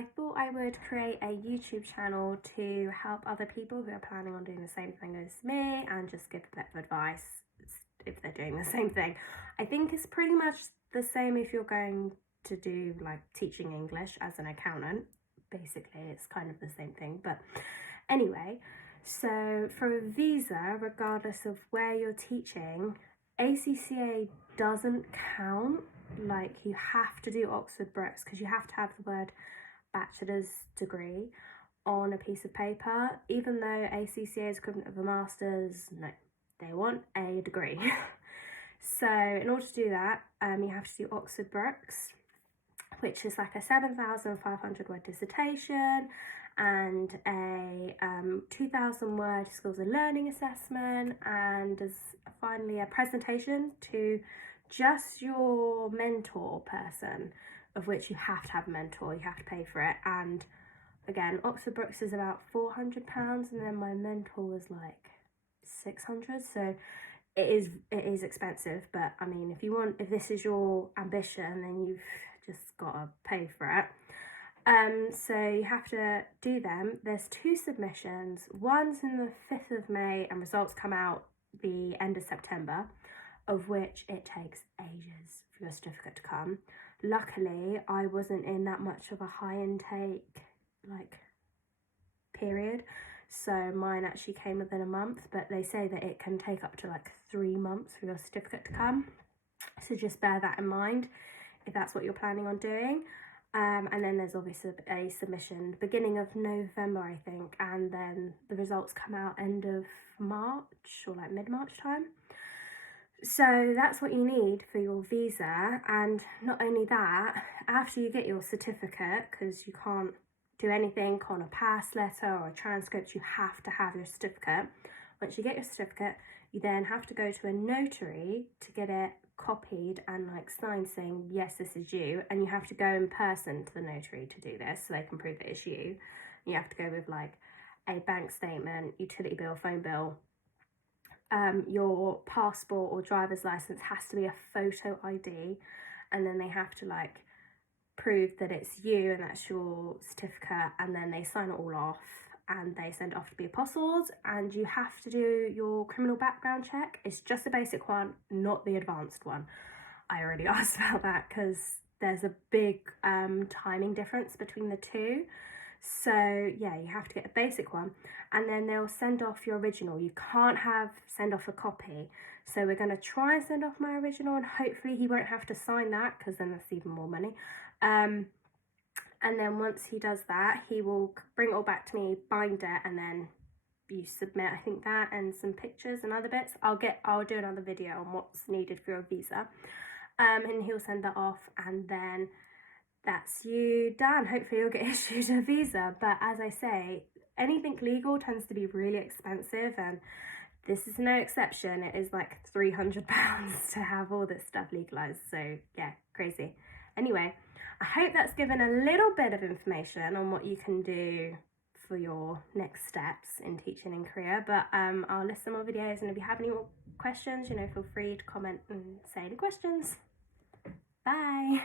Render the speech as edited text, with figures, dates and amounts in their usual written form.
I thought I would create a YouTube channel to help other people who are planning on doing the same thing as me and just give a bit of advice if they're doing the same thing. I think it's pretty much the same if you're going to do like teaching English as an accountant. Basically, it's kind of the same thing. But anyway, so for a visa, regardless of where you're teaching, ACCA doesn't count. Like, you have to do Oxford Brookes because you have to have the word bachelor's degree on a piece of paper, even though ACCA is equivalent of a master's. No, they want a degree. So in order to do that, you have to do Oxford Brookes, which is like a 7,500 word dissertation and a 2,000 word skills and learning assessment, and as finally a presentation to just your mentor person, of which you have to have a mentor, you have to pay for it. And again, Oxford Brookes is about £400, and then my mentor was like 600, so it is expensive. But I mean, if this is your ambition, then you've just got to pay for it. So you have to do them. There's 2 submissions. One's in the 5th of May and results come out the end of September, of which it takes ages for your certificate to come. Luckily, I wasn't in that much of a high intake period, so mine actually came within a month, but they say that it can take up to like 3 months for your certificate to come. So just bear that in mind if that's what you're planning on doing. And then there's obviously a submission beginning of November, I think, and then the results come out end of March or like mid-March time. So that's what you need for your visa. And not only that, after you get your certificate, because you can't do anything on a pass letter or a transcript, you have to have your certificate. Once you get your certificate, you then have to go to a notary to get it copied and like signed saying, yes, this is you. And you have to go in person to the notary to do this so they can prove that it's you. You have to go with like a bank statement, utility bill, phone bill. Your passport or driver's license has to be a photo ID, and then they have to like prove that it's you and that's your certificate, and then they sign it all off and they send it off to the apostles. And you have to do your criminal background check. It's just a basic one, not the advanced one. I already asked about that because there's a big timing difference between the two. So yeah, you have to get a basic one, and then they'll send off your original. You can't send off a copy. So we're going to try and send off my original, and hopefully he won't have to sign that, because then that's even more money. And then once he does that, he will bring it all back to me, bind it, and then you submit, I think, that and some pictures and other bits. I'll do another video on what's needed for your visa. And he'll send that off, and then that's you done. Hopefully you'll get issued a visa. But as I say, anything legal tends to be really expensive, and this is no exception. It is like £300 to have all this stuff legalized. So yeah, crazy. Anyway, I hope that's given a little bit of information on what you can do for your next steps in teaching in Korea. But I'll list some more videos, and if you have any more questions, feel free to comment and say any questions. Bye.